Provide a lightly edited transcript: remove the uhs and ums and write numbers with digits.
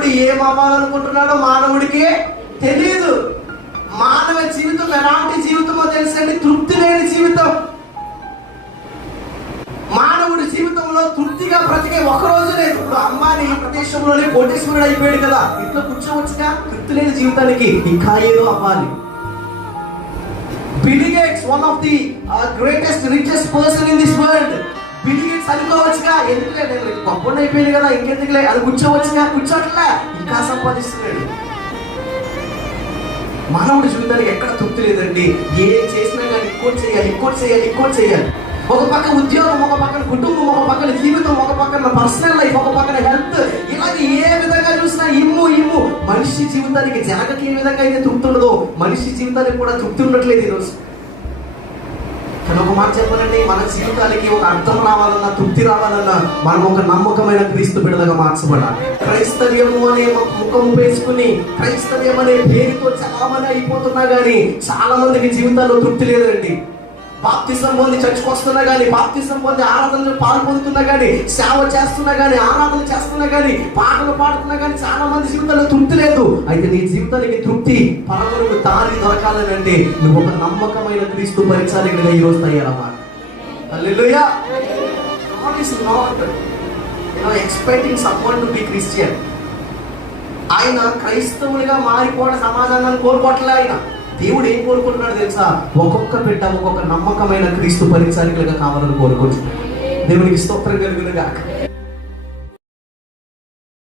దేవుడు ఏం అవ్వాలనుకుంటున్నాడో మానవుడికి తెలియదు. మానవ జీవితం ఎలాంటి జీవితమో తెలుసండి? తృప్తి లేని జీవితం. మానవుడి జీవితంలో తృప్తిగా బ్రతికే ఒక రోజు లేదు. ఇప్పుడు అంబానీ ప్రదేశంలోనే కోటేశ్వరుడు అయిపోయాడు కదా, ఇట్లా కూర్చోవచ్చుగా. తృప్తి లేని జీవితానికి ఇంకా ఏదో అవ్వాలి. Bill Gates, one of the greatest richest person in this world. Bill Gates అనుకోవచ్చుగా, ఎందుకులే నేను గొప్ప అయిపోయింది కదా, ఇంకెందుకులే అది కూర్చోవచ్చుగా. కూర్చోట్లే, ఇంకా సంపాదిస్తున్నాడు. మానవుడి జీవితానికి ఎక్కడ తృప్తి లేదండి. ఏం చేసినా కానీ ఇంకోటి చేయాలి. ఒక పక్క ఉద్యోగం, ఒక పక్కన కుటుంబం, ఒక పక్కన జీవితం, ఒక పక్కన పర్సనల్ లైఫ్, ఒక పక్కన హెల్త్, ఇలాగే ఏ విధంగా చూసినా ఇమ్ము. మనిషి జీవితానికి జనకకి ఏ విధంగా అయితే తృప్తి ఉండదో, మనిషి జీవితానికి కూడా తృప్తి ఉండట్లేదు ఈరోజు. కానీ ఒక మాట చెప్పాలండి, మన జీవితానికి ఒక అర్థం రావాలన్నా, తృప్తి రావాలన్నా మనం ఒక నమ్మకమైన క్రీస్తు బిడ్డలుగా మార్చబడాలి. క్రైస్తవ్యము అనే ముఖం వేసుకుని క్రైస్తవ్యం అనే పేరుతో చాలామంది అయిపోతున్నా కానీ చాలా మందికి జీవితాల్లో తృప్తి లేదండి. బాప్తిసం పొంది చర్చకు వస్తున్నా కానీ, బాప్తిసం పొంది ఆరాధనలు పాల్పొందుతున్నా కానీ, సేవ చేస్తున్నా కానీ, ఆరాధన చేస్తున్నా కానీ, పాటలు పాడుతున్నా కానీ చాలా మంది జీవితంలో తృప్తి లేదు. అయితే నీ జీవితానికి తృప్తి పరమకు దారి దొరకాలని అంటే నువ్వు ఒక నమ్మకమైన క్రీస్తు పరిచారికగా ఈరోజు తయారవ్వాలి. హల్లెలూయా. God is not expecting someone to be Christian. ఆయన క్రైస్తవునిగా మారిపోవడం సమాధానాన్ని కోరుకోవట్లే. ఆయన దేవుడు ఏం కోరుకుంటున్నాడు తెలుసా? ఒక్కొక్క బిడ్డ ఒక్కొక్క నమ్మకమైన క్రీస్తు పరిచారికలుగా కావాలని కోరుకుంటున్నాడు. దేవునికి స్తోత్రం కలుగును గాక.